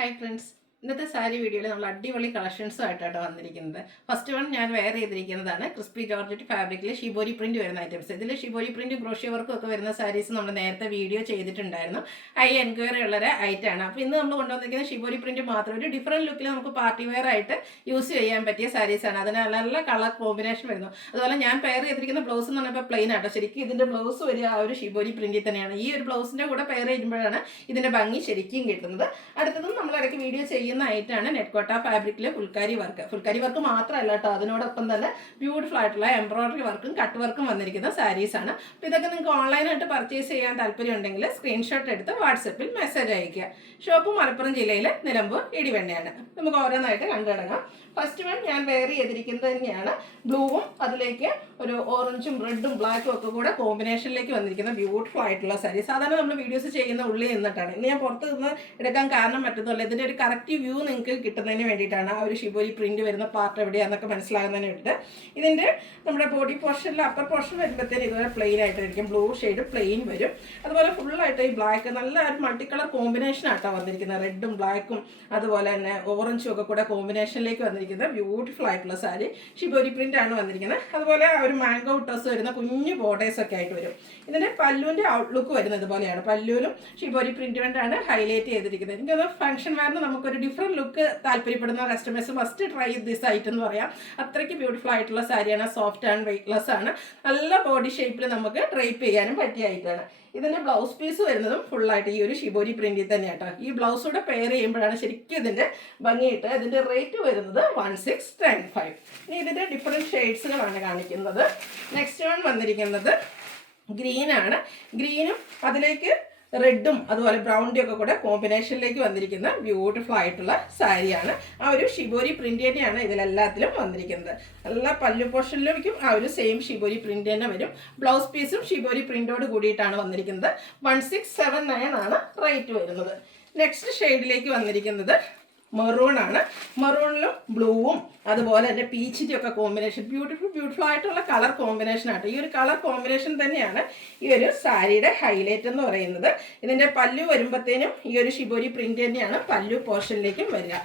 Hi friends, ഇന്നത്തെ സാരി വീഡിയോയിൽ നമ്മൾ അടിപൊളി കളക്ഷൻസുമായിട്ടാണ് വന്നിരിക്കുന്നത്. ഫസ്റ്റ് വൺ ഞാൻ വെയർ ചെയ്തിരിക്കുന്നതാണ് ക്രിസ്പി ജോർജറ്റ് ഫാബ്രിക്കിൽ ഷിബോരി പ്രിന്റ് വരുന്ന ഐറ്റംസ്. ഇതിൽ ഷിബോരി പ്രിന്റ് ക്രോഷ്യ വർക്കും ഒക്കെ വരുന്ന സാരീസ് നമ്മൾ നേരത്തെ വീഡിയോ ചെയ്തിട്ടുണ്ടായിരുന്നു. ഹൈ എൻക്വയറി ഉള്ളൊരു ഐറ്റമാണ്. അപ്പോൾ ഇന്ന് നമ്മൾ കൊണ്ടുവന്നിരിക്കുന്ന ഷിബോരി പ്രിന്റ് മാത്രം ഒരു ഡിഫറെൻറ്റ് ലുക്കിൽ നമുക്ക് പാർട്ടി വെയർ ആയിട്ട് യൂസ് ചെയ്യാൻ പറ്റിയ സാരീസാണ്. അതിന് നല്ല കളർ കോമ്പിനേഷൻ വരുന്നു. അതുപോലെ ഞാൻ പെയർ ചെയ്തിരിക്കുന്ന ബ്ലൗസ് എന്ന് പറഞ്ഞപ്പോൾ പ്ലെയിൻ ആട്ടോ. ശരിക്കും ഇതിൻ്റെ ബ്ലൗസ് വരിക ആ ഒരു ഷിബോരി പ്രിന്റിൽ തന്നെയാണ്. ഈ ഒരു ബ്ലൗസിൻ്റെ കൂടെ പെയർ ചെയ്യുമ്പോഴാണ് ഇതിൻ്റെ ഭംഗി ശരിക്കും കിട്ടുന്നത്. അടുത്തതും നമ്മൾ ഇടയ്ക്ക് വീഡിയോ ചെയ്യുന്ന ഐറ്റാണ് നെറ്റ്കോട്ട ഫാബ്രിക്കിലെ ഫുൾക്കാരി വർക്ക് മാത്രമല്ല കേട്ടോ, അതിനോടൊപ്പം തന്നെ ബ്യൂട്ടിഫുൾ ആയിട്ടുള്ള എംബ്രോയിഡറി വർക്കും കട്ട് വർക്കും വന്നിരിക്കുന്ന സാരീസാണ്. അപ്പോൾ ഇതൊക്കെ നിങ്ങൾക്ക് ഓൺലൈനായിട്ട് പർച്ചേസ് ചെയ്യാൻ താല്പര്യം ഉണ്ടെങ്കിൽ സ്ക്രീൻഷോട്ട് എടുത്ത് വാട്സപ്പിൽ മെസ്സേജ് അയയ്ക്കുക. ഷോപ്പ് മലപ്പുറം ജില്ലയിൽ നിലമ്പൂർ ഇടിവെണ്ണയാണ്. നമുക്ക് ഓരോന്നായിട്ട് കണ്ടുടങ്ങാം. ഫസ്റ്റ് വൺ ഞാൻ വെയർ ചെയ്തിരിക്കുന്നത് തന്നെയാണ് ബ്ലൂവും അതിലേക്ക് ഒരു ഓറഞ്ചും റെഡും ബ്ലാക്കും ഒക്കെ കൂടെ കോമ്പിനേഷനിലേക്ക് വന്നിരിക്കുന്ന ബ്യൂട്ടിഫുൾ ആയിട്ടുള്ള സാരി. സാധാരണ നമ്മൾ വീഡിയോസ് ചെയ്യുന്ന ഉള്ളിൽ നിന്നിട്ടാണ്. ഇന്ന് ഞാൻ പുറത്ത് നിന്ന് എടുക്കാൻ കാരണം മറ്റൊന്നുമല്ല, ഇതിൻ്റെ ഒരു കറക്റ്റ് വ്യൂ നിങ്ങൾക്ക് കിട്ടുന്നതിന് വേണ്ടിയിട്ടാണ്. ആ ഒരു ഷിബോരി പ്രിന്റ് വരുന്ന പാർട്ട് എവിടെയാണെന്നൊക്കെ മനസ്സിലാകുന്നതിന് വേണ്ടിയിട്ട്. ഇതിൻ്റെ നമ്മുടെ ബോഡി പോർഷനിൽ അപ്പർ പോർഷൻ വരുമ്പോഴത്തേന് ഇതുപോലെ പ്ലെയിൻ ആയിട്ടായിരിക്കും. ബ്ലൂ ഷെയ്ഡ് പ്ലെയിൻ വരും. അതുപോലെ ഫുള്ളായിട്ട് ഈ ബ്ലാക്ക് നല്ല ഒരു മൾട്ടി കളർ കോമ്പിനേഷൻ ആയിട്ടാണ് വന്നിരിക്കുന്നത്. റെഡും ബ്ലാക്കും അതുപോലെ തന്നെ ഓറഞ്ചും ഒക്കെ കൂടെ കോമ്പിനേഷനിലേക്ക് വന്നിരിക്കുന്നത് ബ്യൂട്ടിഫുൾ ആയിട്ടുള്ള സാരി ഷിബോരി പ്രിന്റ് ആണ് വന്നിരിക്കുന്നത്. അതുപോലെ ഒരു മാംഗോ ടോസ് വരുന്ന കുഞ്ഞു ബോർഡേഴ്സ് ഒക്കെ ആയിട്ട് വരും. ഇതിന്റെ പല്ലുവിന്റെ ഔട്ട്ലുക്ക് വരുന്നത് ഇതുപോലെയാണ്. പല്ലുവിലും ഷിബോരി പ്രിന്റ് ആണ് ഹൈലൈറ്റ് ചെയ്തിരിക്കുന്നത്. എനിക്കത് ഫംഗ്ഷൻ വെയറിന് നമുക്കൊരു ഡിഫറെന്റ് ലുക്ക് താല്പര്യപ്പെടുന്ന customers must try this item എന്ന് പറയാം. അത്രയ്ക്ക് ബ്യൂട്ടിഫുൾ ആയിട്ടുള്ള സാരിയാണ്. സോഫ്റ്റ് ആൻഡ് വെയ്റ്റ്ലെസ് ആണ്. നല്ല ബോഡി ഷേപ്പിൽ നമുക്ക് ഡ്രൈപ്പ് ചെയ്യാനും പറ്റിയ ഐറ്റാണ്. ഇതിന്റെ ബ്ലൗസ് പീസ് വരുന്നതും ഫുള്ളായിട്ട് ഈ ഒരു ഷിബോരി പ്രിന്റിൽ തന്നെയാട്ടോ. ഈ ബ്ലൗസോടെ പെയർ ചെയ്യുമ്പോഴാണ് ശരിക്കും ഇതിന്റെ ഭംഗിയിട്ട്. ഇതിന്റെ റേറ്റ് വരുന്നത് 1695. ഇനി ഇതിന്റെ ഡിഫറെന്റ് ഷെയ്ഡ്സുകളാണ് കാണിക്കുന്നത്. നെക്സ്റ്റ് വൺ വന്നിരിക്കുന്നത് ഗ്രീൻ ആണ്. ഗ്രീനും അതിലേക്ക് റെഡും അതുപോലെ ബ്രൗണിൻ്റെ ഒക്കെ കൂടെ കോമ്പിനേഷനിലേക്ക് വന്നിരിക്കുന്ന ബ്യൂട്ടിഫുൾ ആയിട്ടുള്ള സാരിയാണ്. ആ ഒരു ഷിബോരി പ്രിന്റ് തന്നെയാണ് ഇതിലെല്ലാത്തിലും വന്നിരിക്കുന്നത്. നല്ല പല്ലു പോർഷനിലേക്കും ആ ഒരു സെയിം ഷിബോരി പ്രിന്റ് തന്നെ വരും. ബ്ലൗസ് പീസും ഷിബോരി പ്രിന്റോട് കൂടിയിട്ടാണ് വന്നിരിക്കുന്നത്. 1679 ആണ് റേറ്റ് വരുന്നത്. നെക്സ്റ്റ് ഷെയ്ഡിലേക്ക് വന്നിരിക്കുന്നത് മെറൂൺ ആണ്. മെറൂണിലും ബ്ലൂവും അതുപോലെ തന്നെ പീച്ചിൻ്റെ ഒക്കെ കോമ്പിനേഷൻ ബ്യൂട്ടിഫുൾ ആയിട്ടുള്ള കളർ കോമ്പിനേഷൻ ആയിട്ട്. ഈ ഒരു കളർ കോമ്പിനേഷൻ തന്നെയാണ് ഈ ഒരു സാരിയുടെ ഹൈലൈറ്റ് എന്ന് പറയുന്നത്. ഇതിൻ്റെ പല്ലു വരുമ്പോഴത്തേനും ഈ ഒരു ഷിബോരി പ്രിന്റ് തന്നെയാണ് പല്ലു പോർഷനിലേക്കും വരിക.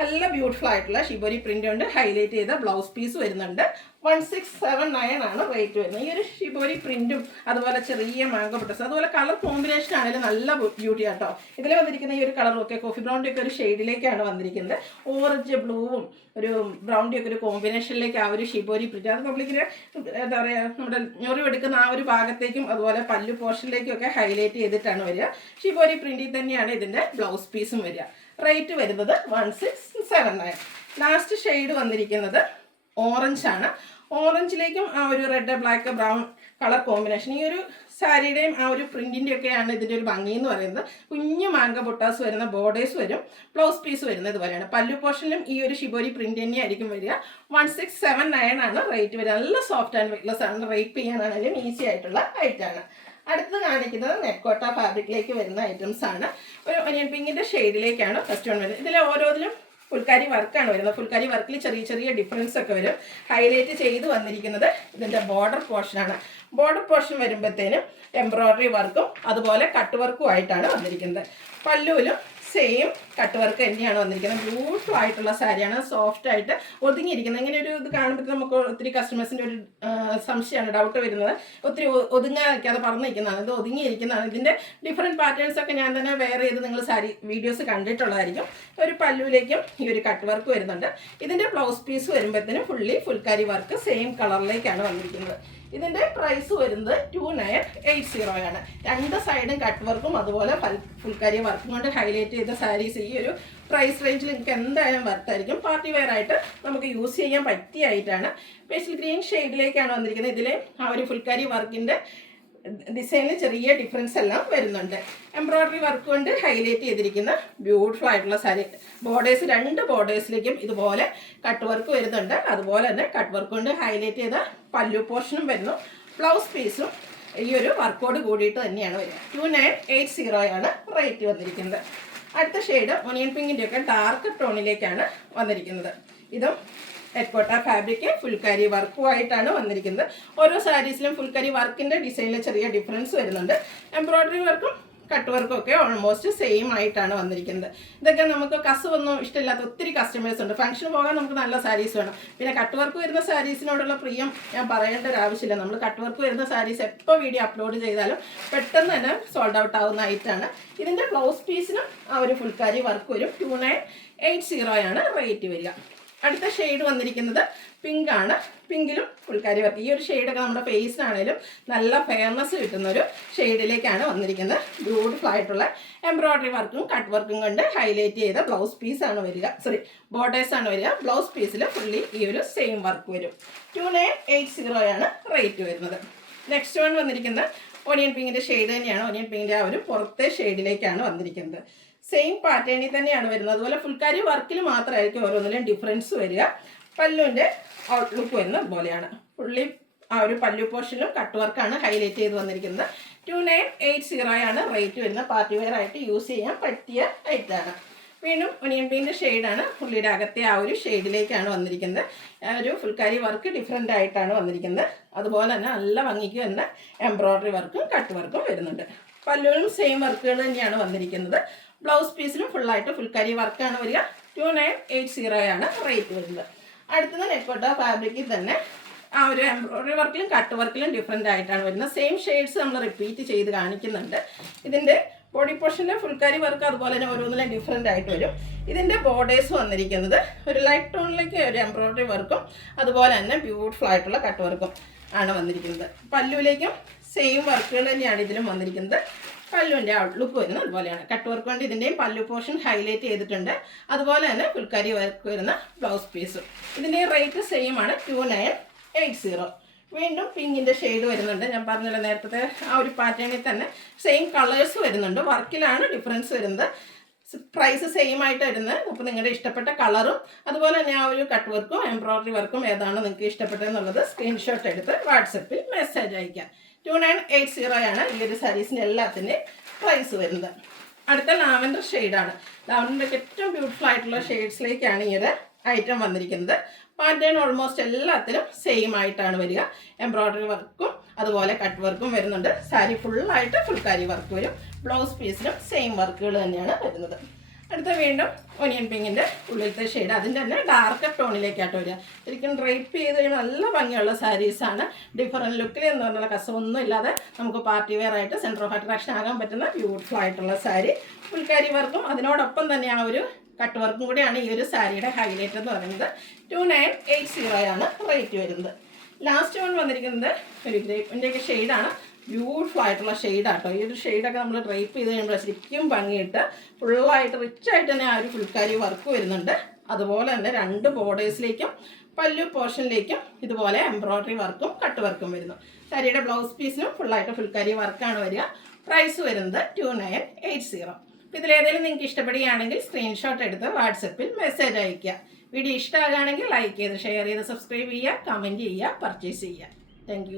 നല്ല ബ്യൂട്ടിഫുൾ ആയിട്ടുള്ള ഷിബോരി പ്രിന്റ് കൊണ്ട് ഹൈലൈറ്റ് ചെയ്ത ബ്ലൗസ് പീസ് വരുന്നുണ്ട്. 1679 ആണ് റേറ്റ് വരുന്നത്. ഈ ഒരു ഷിബോരി പ്രിന്റും അതുപോലെ ചെറിയ മാംഗോ ബട്ടേഴ്സ് അതുപോലെ കളർ കോമ്പിനേഷൻ ആണെങ്കിലും നല്ല ബ്യൂട്ടി ആട്ടോ. ഇതിൽ വന്നിരിക്കുന്ന ഈ ഒരു കളറും ഒക്കെ കോഫി ബ്രൗണിൻ്റെ ഒക്കെ ഒരു ഷെയ്ഡിലേക്കാണ് വന്നിരിക്കുന്നത്. ഓറഞ്ച് ബ്ലൂവും ഒരു ബ്രൗണിൻ്റെ ഒക്കെ ഒരു കോമ്പിനേഷനിലേക്ക് ആ ഒരു ഷിബോരി പ്രിന്റ് അത് പബ്ലിക്കിന് എന്താ പറയുക നമ്മുടെ ഞൊറിവെടുക്കുന്ന ആ ഒരു ഭാഗത്തേക്കും അതുപോലെ പല്ലു പോർഷനിലേക്കും ഒക്കെ ഹൈലൈറ്റ് ചെയ്തിട്ടാണ് വരിക. ഷിബോരി പ്രിന്റിൽ തന്നെയാണ് ഇതിൻ്റെ ബ്ലൗസ് പീസും വരിക. റേറ്റ് വരുന്നത് 1679. ലാസ്റ്റ് ഷെയ്ഡ് വന്നിരിക്കുന്നത് ഓറഞ്ച് ആണ്. ഓറഞ്ചിലേക്കും ആ ഒരു red black brown colour combination. ഈ ഒരു സാരിയുടെയും ആ ഒരു പ്രിന്റിൻ്റെ ഒക്കെയാണ് ഇതിൻ്റെ ഒരു ഭംഗി എന്ന് പറയുന്നത്. കുഞ്ഞു മാംഗോ ബുട്ടാസ് വരുന്ന ബോർഡേഴ്സ് വരും. ബ്ലൗസ് പീസ് വരുന്നത് ഇതുപോലെയാണ്. പല്ലു പോർഷനിലും ഈ ഒരു ഷിബോരി പ്രിന്റ് തന്നെയായിരിക്കും വരിക. 1679 ആണ് റേറ്റ് വരിക. നല്ല സോഫ്റ്റ് ആൻഡ് വെയ്റ്റ്ലെസ് ആണ്. റേറ്റ് ചെയ്യാനാണെങ്കിലും ഈസി ആയിട്ടുള്ള ഐറ്റാണ്. അടുത്ത് കാണിക്കുന്നത് നെറ്റ്കോട്ട ഫാബ്രിക്കിലേക്ക് വരുന്ന ഐറ്റംസ് ആണ്. ഒരു ഒനിയൻ പിങ്കിൻ്റെ ഷെയ്ഡിലേക്കാണ് ഫസ്റ്റ് വൺ വരുന്നത്. ഇതിൽ ഓരോന്നിലും ഫുൾക്കാരി വർക്കാണ് വരുന്നത്. ഫുൾക്കാരി വർക്കിൽ ചെറിയ ചെറിയ ഡിഫറൻസ് ഒക്കെ വരും. ഹൈലൈറ്റ് ചെയ്ത് വന്നിരിക്കുന്നത് ഇതിൻ്റെ ബോർഡർ പോർഷനാണ്. ബോർഡർ പോർഷൻ വരുമ്പോഴത്തേനും എംബ്രോയിഡറി വർക്കും അതുപോലെ കട്ട് വർക്കും ആയിട്ടാണ് വന്നിരിക്കുന്നത്. പല്ലുവിലും സെയിം കട്ട് വർക്ക് തന്നെയാണ് വന്നിരിക്കുന്നത്. ബ്യൂട്ടിഫുൾ ആയിട്ടുള്ള സാരിയാണ്. സോഫ്റ്റ് ആയിട്ട് ഒതുങ്ങിയിരിക്കുന്നത്. ഇങ്ങനെ ഒരു ഇത് കാണുമ്പോൾ നമുക്ക് ഒത്തിരി കസ്റ്റമേഴ്സിൻ്റെ ഒരു സംശയമാണ്, ഡൗട്ട് വരുന്നത്. ഒത്തിരി ഒതുങ്ങാൻ നിൽക്കാതെ പറന്ന് നിൽക്കുന്നതാണ്. ഇത് ഒതുങ്ങിയിരിക്കുന്നതാണ്. ഇതിൻ്റെ ഡിഫറെൻറ്റ് പാറ്റേൺസ് ഒക്കെ ഞാൻ തന്നെ വെയർ ചെയ്ത് നിങ്ങൾ സാരി വീഡിയോസ് കണ്ടിട്ടുള്ളതായിരിക്കും. ഒരു പല്ലുവിലേക്കും ഈ ഒരു കട്ട് വർക്ക് വരുന്നുണ്ട്. ഇതിൻ്റെ ബ്ലൗസ് പീസ് വരുമ്പോഴത്തേനും ഫുൾക്കാരി വർക്ക് സെയിം കളറിലേക്കാണ് വന്നിരിക്കുന്നത്. ഇതിൻ്റെ പ്രൈസ് വരുന്നത് 2980 ആണ്. രണ്ട് സൈഡും കട്ട് വർക്കും അതുപോലെ ഫുൾക്കാരി വർക്കും കൊണ്ട് ഹൈലൈറ്റ് ചെയ്ത സാരീസ് ഈ ഒരു പ്രൈസ് റേഞ്ചിൽ നിങ്ങൾക്ക് എന്തായാലും വർത്തായിരിക്കും. പാർട്ടി വെയർ ആയിട്ട് നമുക്ക് യൂസ് ചെയ്യാൻ പറ്റിയ ആയിട്ടാണ്. പേസ്റ്റൽ ഗ്രീൻ ഷെയ്ഡിലേക്കാണ് വന്നിരിക്കുന്നത്. ഇതിൽ ആ ഒരു ഫുൾക്കാരി വർക്കിൻ്റെ ഡിസൈനിൽ ചെറിയ ഡിഫറൻസ് എല്ലാം വരുന്നുണ്ട്. എംബ്രോയിഡറി വർക്ക് കൊണ്ട് ഹൈലൈറ്റ് ചെയ്തിരിക്കുന്ന ബ്യൂട്ടിഫുൾ ആയിട്ടുള്ള സാരി. ബോർഡേഴ്സ് രണ്ട് ബോർഡേഴ്സിലേക്കും ഇതുപോലെ കട്ട് വർക്ക് വരുന്നുണ്ട്. അതുപോലെ തന്നെ കട്ട് വർക്ക് കൊണ്ട് ഹൈലൈറ്റ് ചെയ്ത പല്ലു പോർഷനും വരുന്നു. ബ്ലൗസ് പീസും ഈ ഒരു വർക്കോട് കൂടിയിട്ട് തന്നെയാണ് വരിക. 2980 ആണ് റേറ്റ് വന്നിരിക്കുന്നത്. അടുത്ത ഷെയ്ഡ് ഒനിയൻ പിങ്കിൻ്റെ ഒക്കെ ഡാർക്ക് ടോണിലേക്കാണ് വന്നിരിക്കുന്നത്. ഇതും നെറ്റ്കോട്ട ഫാബ്രിക് ഫുൾക്കാരി വർക്കുമായിട്ടാണ് വന്നിരിക്കുന്നത്. ഓരോ സാരീസിലും ഫുൾക്കാരി വർക്കിൻ്റെ ഡിസൈനിൽ ചെറിയ ഡിഫറൻസ് വരുന്നുണ്ട്. എംബ്രോയിഡറി വർക്കും കട്ട് വർക്കും ഒക്കെ ഓൾമോസ്റ്റ് സെയിം ആയിട്ടാണ് വന്നിരിക്കുന്നത്. ഇതൊക്കെ നമുക്ക് കസവൊന്നും ഇഷ്ടമില്ലാത്ത ഒത്തിരി കസ്റ്റമേഴ്സ് ഉണ്ട്. ഫംഗ്ഷന് പോകാൻ നമുക്ക് നല്ല സാരീസ് വേണം. പിന്നെ കട്ട് വർക്ക് വരുന്ന സാരീസിനോടുള്ള പ്രിയം ഞാൻ പറയേണ്ട ഒരു ആവശ്യമില്ല. നമ്മൾ കട്ട് വർക്ക് വരുന്ന സാരീസ് എപ്പോൾ വീഡിയോ അപ്ലോഡ് ചെയ്താലും പെട്ടെന്ന് തന്നെ സോൾഡ് ഔട്ട് ആവുന്ന ഐറ്റാണ്. ഇതിൻ്റെ ബ്ലൗസ് പീസിനും ആ ഒരു ഫുൾക്കാരി വർക്ക് വരും. 2980 ആണ് റേറ്റ് വരിക. അടുത്ത ഷെയ്ഡ് വന്നിരിക്കുന്നത് പിങ്ക് ആണ്. പിങ്കിലും ഫുൾക്കാരി വർക്ക്. ഈ ഒരു ഷെയ്ഡൊക്കെ നമ്മുടെ ഫേസിനാണേലും നല്ല ഫെയർനെസ് കിട്ടുന്നൊരു ഷെയ്ഡിലേക്കാണ് വന്നിരിക്കുന്നത്. ബ്യൂട്ടിഫുൾ ആയിട്ടുള്ള എംബ്രോയ്ഡറി വർക്കും കട്ട് വർക്കും കൊണ്ട് ഹൈലൈറ്റ് ചെയ്ത ബ്ലൗസ് പീസാണ് വരിക. ബോർഡേഴ്സാണ് വരിക. ബ്ലൗസ് പീസിൽ ഫുള്ളി ഈ ഒരു സെയിം വർക്ക് വരും. 2980 ആണ് റേറ്റ് വരുന്നത്. നെക്സ്റ്റ് വൺ വന്നിരിക്കുന്നത് ഓണിയൻ പിങ്കിൻ്റെ ഷെയ്ഡ് തന്നെയാണ്. ഓണിയൻ പിങ്കിൻ്റെ ആ ഒരു പുറത്തെ ഷെയ്ഡിലേക്കാണ് വന്നിരിക്കുന്നത്. സെയിം പാറ്റേണിൽ തന്നെയാണ് വരുന്നത്. അതുപോലെ ഫുൾക്കാരി വർക്കിൽ മാത്രമായിരിക്കും ഓരോന്നിലും ഡിഫറൻസ് വരിക. പല്ലുവിൻ്റെ ഔട്ട്ലുക്ക് വരുന്നത് അതുപോലെയാണ്. ഫുള്ളി ആ ഒരു പല്ലു പോർഷനിലും കട്ട് വർക്കാണ് ഹൈലൈറ്റ് ചെയ്ത് വന്നിരിക്കുന്നത്. 2980 ആണ് റേറ്റ് വരുന്നത്. പാർട്ടി വെയർ ആയിട്ട് യൂസ് ചെയ്യാൻ പറ്റിയ ഐറ്റാണ്. വീണ്ടും ഒനിയൻ പിങ്കിൻ്റെ ഷെയ്ഡാണ്. പുള്ളിയുടെ അകത്തെ ആ ഒരു ഷെയ്ഡിലേക്കാണ് വന്നിരിക്കുന്നത്. ഒരു ഫുൾക്കാരി വർക്ക് ഡിഫറെൻ്റ് ആയിട്ടാണ് വന്നിരിക്കുന്നത്. അതുപോലെ തന്നെ നല്ല ഭംഗിക്ക് തന്നെ എംബ്രോയ്ഡറി വർക്കും കട്ട് വർക്കും വരുന്നുണ്ട്. പല്ലുവിലും സെയിം വർക്കുകൾ തന്നെയാണ് വന്നിരിക്കുന്നത്. ബ്ലൗസ് പീസിലും ഫുള്ളായിട്ട് ഫുൾക്കാരി വർക്കാണ് വരിക. 2980 ആണ് റേറ്റ് വരുന്നത്. അടുത്തത് നെക്കോട്ട ഫാബ്രിക്കിൽ തന്നെ ആ ഒരു എംബ്രോയ്ഡറി വർക്കിലും കട്ട് വർക്കിലും ഡിഫറെൻ്റ് ആയിട്ടാണ് വരുന്നത്. സെയിം ഷെയ്ഡ്സ് നമ്മൾ റിപ്പീറ്റ് ചെയ്ത് കാണിക്കുന്നുണ്ട്. ഇതിൻ്റെ ബോഡി പോർഷനിലെ ഫുൾക്കാരി വർക്ക് അതുപോലെ തന്നെ ഓരോന്നിലും ഡിഫറെൻ്റ് ആയിട്ട് വരും. ഇതിൻ്റെ ബോർഡേഴ്സ് വന്നിരിക്കുന്നത് ഒരു ലൈറ്റ് ടോണിലേക്ക് ഒരു എംബ്രോയ്ഡറി വർക്കും അതുപോലെ തന്നെ ബ്യൂട്ടിഫുൾ ആയിട്ടുള്ള കട്ട് വർക്കും ആണ് വന്നിരിക്കുന്നത്. പല്ലുവിലേക്കും സെയിം വർക്കുകൾ തന്നെയാണ് ഇതിലും വന്നിരിക്കുന്നത്. പല്ലുവിൻ്റെ ഔട്ട്ലുക്ക് വരുന്നത് അതുപോലെയാണ്. കട്ട് വർക്ക് കൊണ്ട് ഇതിൻ്റെയും പല്ലു പോർഷൻ ഹൈലൈറ്റ് ചെയ്തിട്ടുണ്ട്. അതുപോലെ തന്നെ ഫുൾക്കാരി വർക്ക് വരുന്ന ബ്ലൗസ് പീസും. ഇതിൻ്റെയും റേറ്റ് സെയിം ആണ്. 2980. വീണ്ടും പിങ്കിൻ്റെ ഷെയ്ഡ് വരുന്നുണ്ട്. ഞാൻ പറഞ്ഞല്ലോ നേരത്തെ ആ ഒരു പാറ്റേണിൽ തന്നെ സെയിം കളേഴ്സ് വരുന്നുണ്ട്. വർക്കിലാണ് ഡിഫറൻസ് വരുന്നത്. പ്രൈസ് സെയിം ആയിട്ട് വരുന്നത്. അപ്പോൾ നിങ്ങളുടെ ഇഷ്ടപ്പെട്ട കളറും അതുപോലെ തന്നെ ആ ഒരു കട്ട് വർക്കും എംബ്രോയ്ഡറി വർക്കും ഏതാണ് നിങ്ങൾക്ക് ഇഷ്ടപ്പെട്ടതെന്നുള്ളത് സ്ക്രീൻഷോട്ട് എടുത്ത് വാട്സപ്പിൽ മെസ്സേജ് അയക്കാം. 2980 ആണ് ഈ ഒരു സാരീസിൻ്റെ എല്ലാത്തിൻ്റെയും പ്രൈസ് വരുന്നത്. അടുത്ത ലാവൻഡർ ഷെയ്ഡാണ്. ലാവൻഡറിൻ്റെ ഏറ്റവും ബ്യൂട്ടിഫുൾ ആയിട്ടുള്ള ഷെയ്ഡ്സിലേക്കാണ് ഈ ഒരു ഐറ്റം വന്നിരിക്കുന്നത്. പാറ്റേൺ ഓൾമോസ്റ്റ് എല്ലാത്തിലും സെയിം ആയിട്ടാണ് വരിക. എംബ്രോയ്ഡറി വർക്കും അതുപോലെ കട്ട് വർക്കും വരുന്നുണ്ട്. സാരി ഫുള്ളായിട്ട് ഫുൾക്കാരി വർക്ക് വരും. ബ്ലൗസ് പീസിലും സെയിം വർക്കുകൾ തന്നെയാണ് വരുന്നത്. അടുത്ത വീണ്ടും ഒനിയൻ പിങ്കിൻ്റെ ഉള്ളിലത്തെ ഷെയ്ഡ് അതിൻ്റെ തന്നെ ഡാർക്ക് ടോണിലേക്കായിട്ട് വരിക. ശരിക്കും ഡ്രൈപ്പ് ചെയ്ത് കഴിഞ്ഞാൽ നല്ല ഭംഗിയുള്ള സാരീസാണ്. ഡിഫറൻറ്റ് ലുക്കിൽ എന്ന് പറഞ്ഞാൽ കസവൊന്നും ഇല്ലാതെ നമുക്ക് പാർട്ടി വെയർ ആയിട്ട് സെൻറ്റർ ഓഫ് അട്രാക്ഷൻ ആകാൻ പറ്റുന്ന ബ്യൂട്ടിഫുൾ ആയിട്ടുള്ള സാരി. ഫുൾക്കാരി വർക്കും അതിനോടൊപ്പം തന്നെ ആ ഒരു കട്ട് വർക്കും കൂടിയാണ് ഈ ഒരു സാരിയുടെ ഹൈലൈറ്റ് എന്ന് പറയുന്നത്. 2980 ആണ് റേറ്റ് വരുന്നത്. ലാസ്റ്റ് വൺ വന്നിരിക്കുന്നത് ഒരു ഗ്രേപ്പിൻ്റെയൊക്കെ ഷെയ്ഡാണ്. ബ്യൂട്ടിഫുൾ ആയിട്ടുള്ള ഷെയ്ഡാട്ടോ. ഈ ഒരു ഷെയ്ഡൊക്കെ നമ്മൾ ഡ്രൈപ്പ് ചെയ്ത് കഴിയുമ്പോൾ ശരിക്കും ഭംഗിയിട്ട് ഫുള്ളായിട്ട് റിച്ചായിട്ട് തന്നെ ആ ഒരു ഫുൾക്കാരി വർക്ക് വരുന്നുണ്ട്. അതുപോലെ തന്നെ രണ്ട് ബോർഡേഴ്സിലേക്കും പല്ലു പോർഷനിലേക്കും ഇതുപോലെ എംബ്രോയ്ഡറി വർക്കും കട്ട് വർക്കും വരുന്നു. സാരിയുടെ ബ്ലൗസ് പീസിനും ഫുള്ളായിട്ട് ഫുൾക്കാരി വർക്കാണ് വരിക. പ്രൈസ് വരുന്നത് 2980. ഇതിലേതെങ്കിലും നിങ്ങൾക്ക് ഇഷ്ടപ്പെടുകയാണെങ്കിൽ സ്ക്രീൻഷോട്ട് എടുത്ത് വാട്സപ്പിൽ മെസ്സേജ് അയയ്ക്കുക. വീഡിയോ ഇഷ്ടമാകുകയാണെങ്കിൽ ലൈക്ക് ചെയ്ത് ഷെയർ ചെയ്ത് സബ്സ്ക്രൈബ് ചെയ്യുക, കമൻറ്റ് ചെയ്യുക, പർച്ചേസ് ചെയ്യുക. താങ്ക്